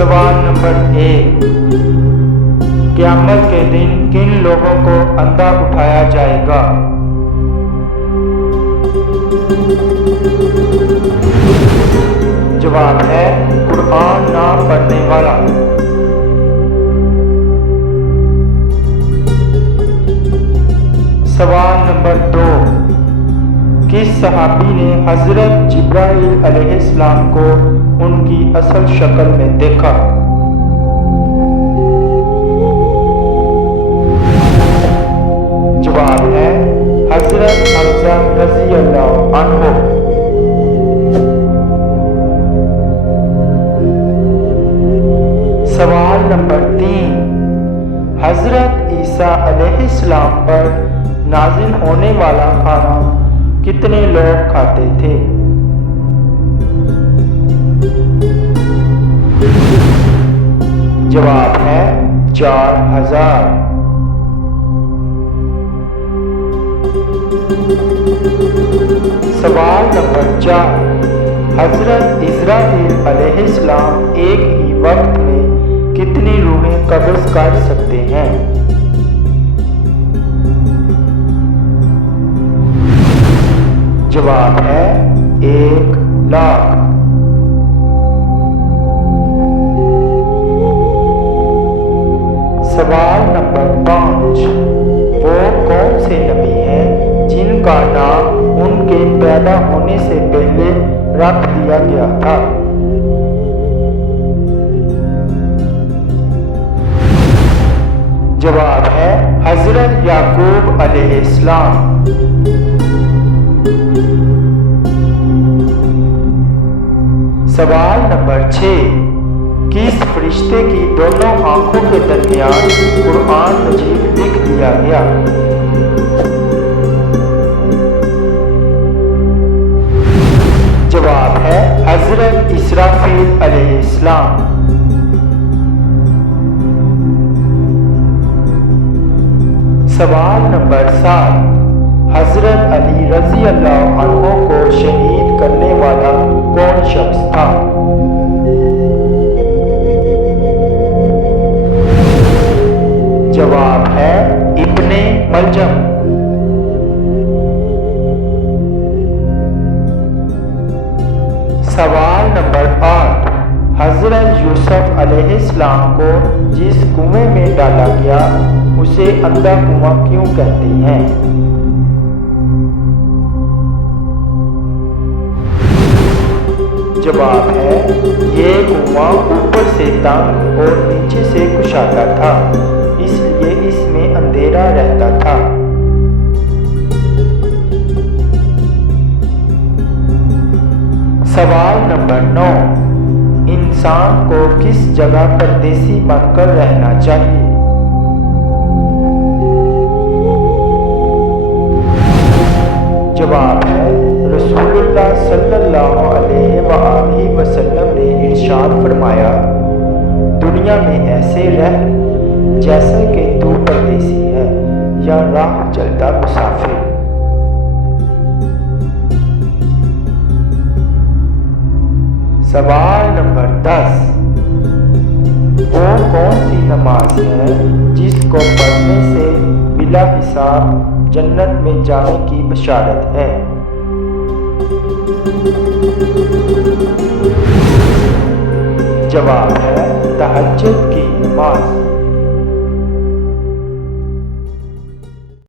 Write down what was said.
سوال نمبر 1، قیامت کے دن کن لوگوں کو اندھا اٹھایا جائے گا؟ جواب ہے قرآن نہ پڑھنے والا۔ سوال نمبر 2، کس صحابی نے حضرت جبرائیل علیہ السلام کو ان کی اصل شکل میں دیکھا؟ جواب ہے حضرت حمزہ رضی اللہ عنہ۔ سوال نمبر 3، حضرت عیسیٰ علیہ السلام پر نازل ہونے والا کھانا کتنے لوگ کھاتے تھے؟ جواب ہے 4000۔ سوال نمبر 4، حضرت اسرائیل علیہ السلام ایک ہی وقت میں کتنی روحیں قبض کر سکتے ہیں؟ جواب ہے 1,00,000۔ سوال نمبر 5، وہ کون سے نبی ہیں جن کا نام ان کے پیدا ہونے سے پہلے رکھ دیا گیا تھا؟ جواب ہے حضرت یعقوب علیہ السلام۔ سوال نمبر 6، کس فرشتے کی دونوں آنکھوں کے درمیان قرآن مجید لکھ دیا گیا؟ جواب ہے حضرت اسرافیل علیہ السلام۔ سوال نمبر 7، حضرت علی رضی اللہ عنہ کو شہید کرنے والا کون شخص تھا؟ جواب ہے ابن ملجم۔ سوال نمبر 8، حضرت یوسف علیہ السلام کو جس کنویں میں ڈالا گیا اسے اندھا کنواں کیوں کہتے ہیں؟ جواب ہے یہ کنواں اوپر سے تنگ اور نیچے سے کشادہ تھا، اس لیے اس میں اندھیرا رہتا تھا۔ سوال نمبر 9، انسان کو کس جگہ پردیسی بن کر رہنا چاہیے؟ جواب ہے رسول اللہ صلی اللہ علیہ وآلہ وسلم نے ارشاد فرمایا، دنیا میں ایسے رہ جیسا کہ تو پردیسی ہے یا راہ چلتا مسافر۔ سوال نمبر 10، وہ کون سی نماز ہے جس کو پڑھنے سے بلا حساب جنت میں جانے کی بشارت ہے؟ جواب ہے تہجد کی نماز۔